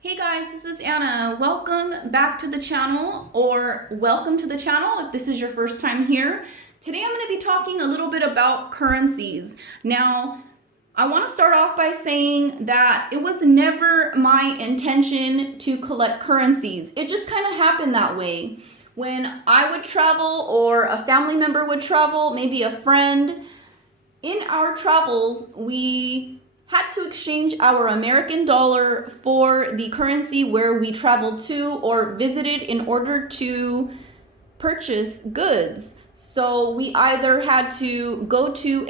Hey guys, this is Anna. Welcome back to the channel, or welcome to the channel if this is your first time here. Today I'm going to be talking a little bit about currencies. Now, I want to start off by saying that it was never my intention to collect currencies. It just kind of happened that way. When I would travel or a family member would travel, maybe a friend, in our travels, we had to exchange our American dollar for the currency where we traveled to or visited in order to purchase goods. So we either had to go to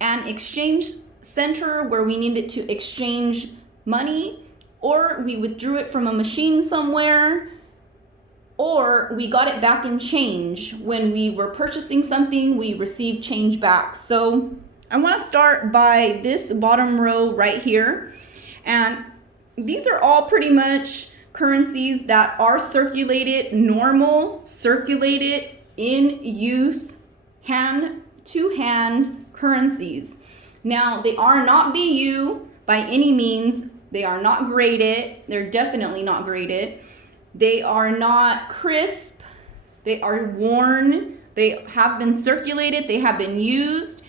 an exchange center where we needed to exchange money, or we withdrew it from a machine somewhere, or we got it back in change. When we were purchasing something, we received change back. So I want to start by this bottom row right here. And these are all pretty much currencies that are circulated, circulated in use, hand-to-hand currencies. Now, they are not BU by any means. They are not graded. They're definitely not graded. They are not crisp. They are worn. They have been circulated. They have been used.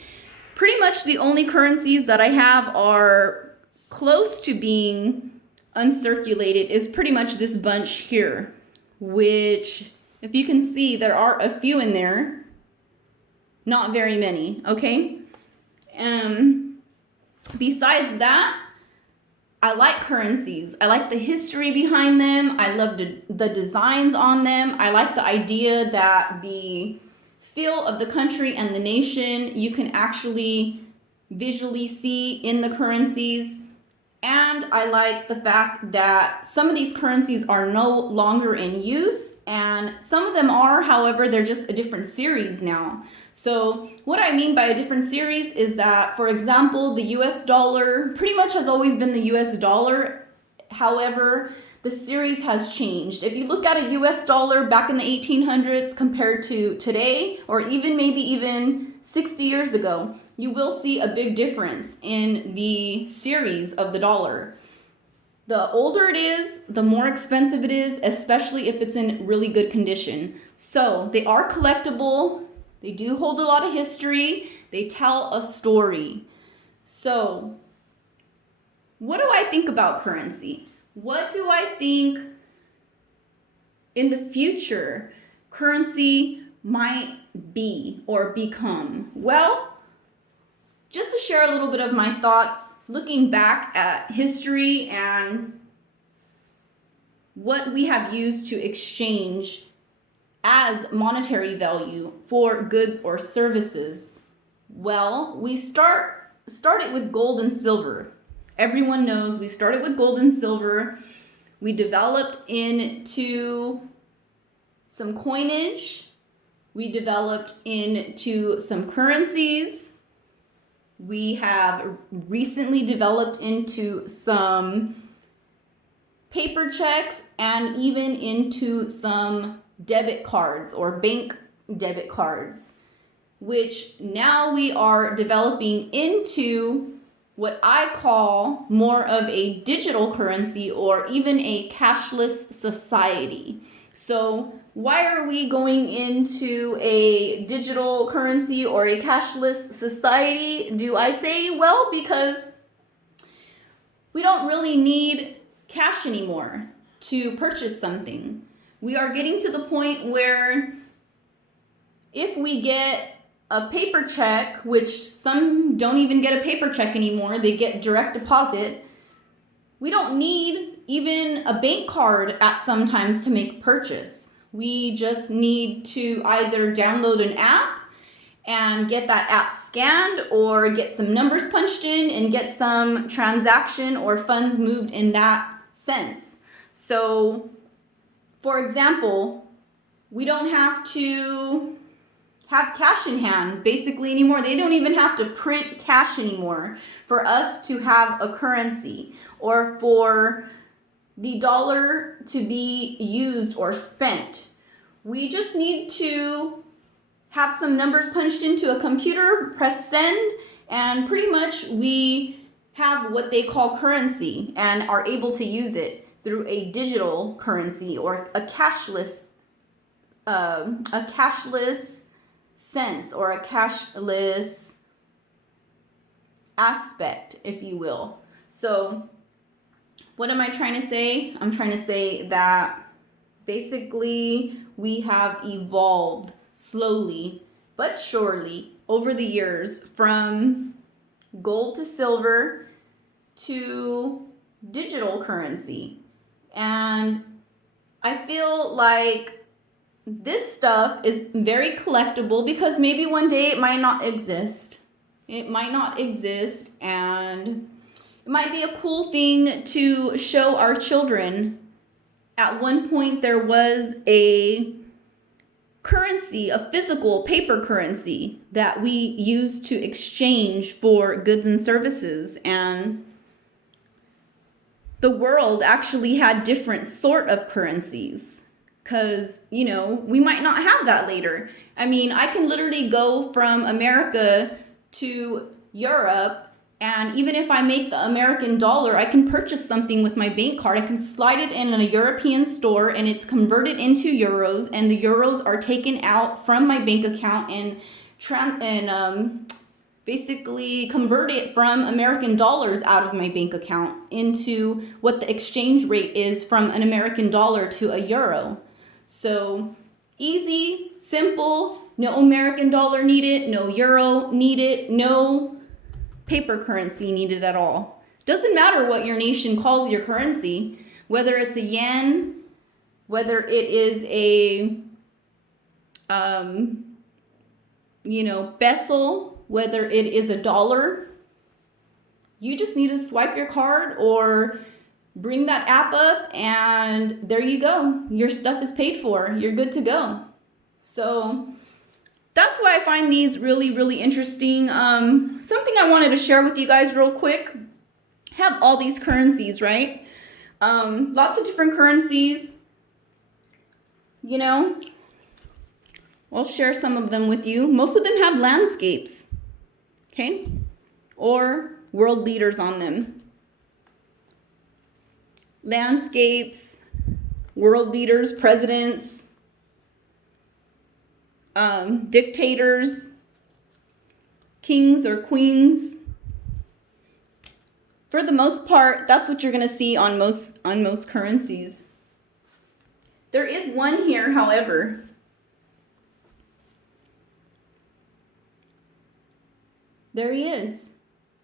Pretty much the only currencies that I have are close to being uncirculated is pretty much this bunch here, which, if you can see, there are a few in there. Not very many, okay? Besides that, I like currencies. I like the history behind them. I love the designs on them. I like the idea that the feel of the country and the nation you can actually visually see in the currencies. And I like the fact that some of these currencies are no longer in use, and some of them are, however, they're just a different series now. So what I mean by a different series is that, for example, the US dollar pretty much has always been the US dollar. However, the series has changed. If you look at a US dollar back in the 1800s compared to today, or maybe even 60 years ago, you will see a big difference in the series of the dollar. The older it is, the more expensive it is, especially if it's in really good condition. So they are collectible. They do hold a lot of history. They tell a story. So what do I think about currency? What do I think in the future currency might be or become? Well, just to share a little bit of my thoughts, looking back at history and what we have used to exchange as monetary value for goods or services. Well, we started with gold and silver. Everyone knows we started with gold and silver. We developed into some coinage. We developed into some currencies. We have recently developed into some paper checks and even into some debit cards or bank debit cards, which now we are developing into what I call more of a digital currency or even a cashless society. So why are we going into a digital currency or a cashless society, do I say? Well, because we don't really need cash anymore to purchase something. We are getting to the point where if we get a paper check, which some don't even get a paper check anymore, they get direct deposit, we don't need even a bank card at some times to make a purchase. We just need to either download an app and get that app scanned, or get some numbers punched in and get some transaction or funds moved in that sense. So, for example, we don't have to have cash in hand basically anymore. They don't even have to print cash anymore for us to have a currency or for the dollar to be used or spent. We just need to have some numbers punched into a computer, press send, and pretty much we have what they call currency and are able to use it through a digital currency or a cashless sense or a cashless aspect, if you will. So what am I trying to say? I'm trying to say that basically we have evolved slowly but surely over the years from gold to silver to digital currency. And I feel like this stuff is very collectible because maybe one day it might not exist. It might not exist, and it might be a cool thing to show our children. At one point, there was a currency, a physical paper currency that we used to exchange for goods and services, and the world actually had different sort of currencies. Because, we might not have that later. I mean, I can literally go from America to Europe, and even if I make the American dollar, I can purchase something with my bank card. I can slide it in a European store, and it's converted into euros, and the euros are taken out from my bank account and basically convert it from American dollars out of my bank account into what the exchange rate is from an American dollar to a euro. So easy, simple, no American dollar needed, no euro needed, no paper currency needed at all. Doesn't matter what your nation calls your currency, whether it's a yen, whether it is a, peso, whether it is a dollar. You just need to swipe your card or bring that app up, and there you go. Your stuff is paid for. You're good to go. So that's why I find these really, really interesting. Something I wanted to share with you guys real quick. Have all these currencies, right? Lots of different currencies. I'll share some of them with you. Most of them have landscapes, okay? Or world leaders on them. Landscapes, world leaders, presidents, dictators, kings or queens. For the most part, that's what you're going to see on most currencies. There is one here, however. There he is.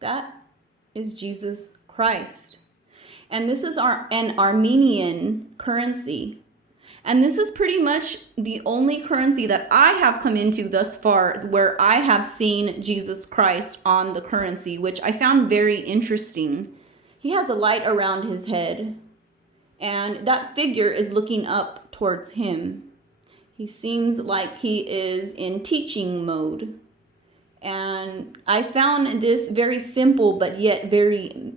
That is Jesus Christ. And this is an Armenian currency. And this is pretty much the only currency that I have come into thus far where I have seen Jesus Christ on the currency, which I found very interesting. He has a light around his head, and that figure is looking up towards him. He seems like he is in teaching mode. And I found this very simple but yet very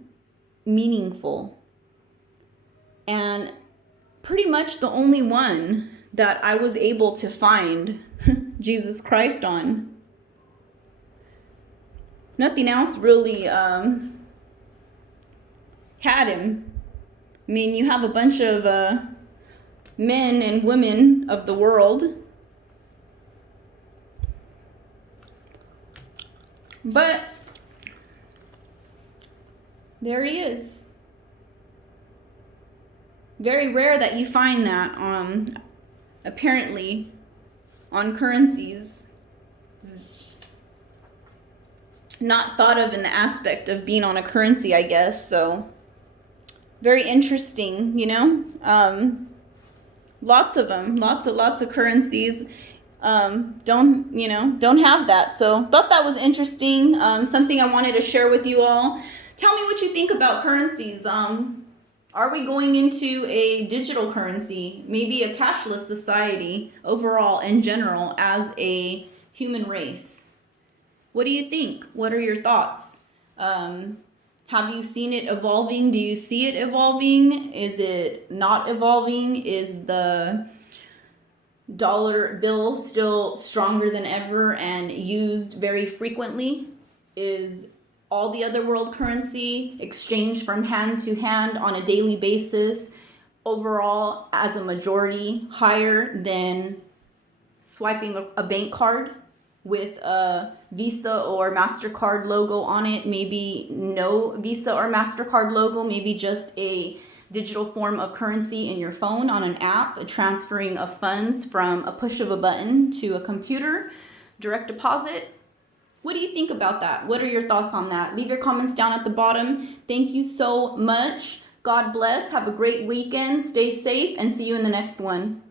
meaningful. And pretty much the only one that I was able to find Jesus Christ on. Nothing else really had him. I mean, you have a bunch of men and women of the world. But there he is. Very rare that you find that apparently on currencies. Not thought of in the aspect of being on a currency, I guess. So very interesting, Lots of them, lots of currencies don't have that. So thought that was interesting. Something I wanted to share with you all. Tell me what you think about currencies. Are we going into a digital currency, maybe a cashless society overall in general as a human race? What do you think? What are your thoughts? Have you seen it evolving? Do you see it evolving? Is it not evolving? Is the dollar bill still stronger than ever and used very frequently? all the other world currency exchanged from hand to hand on a daily basis, overall as a majority higher than swiping a bank card with a Visa or MasterCard logo on it, maybe no Visa or MasterCard logo, maybe just a digital form of currency in your phone on an app, a transferring of funds from a push of a button to a computer, direct deposit. What do you think about that? What are your thoughts on that? Leave your comments down at the bottom. Thank you so much. God bless. Have a great weekend. Stay safe and see you in the next one.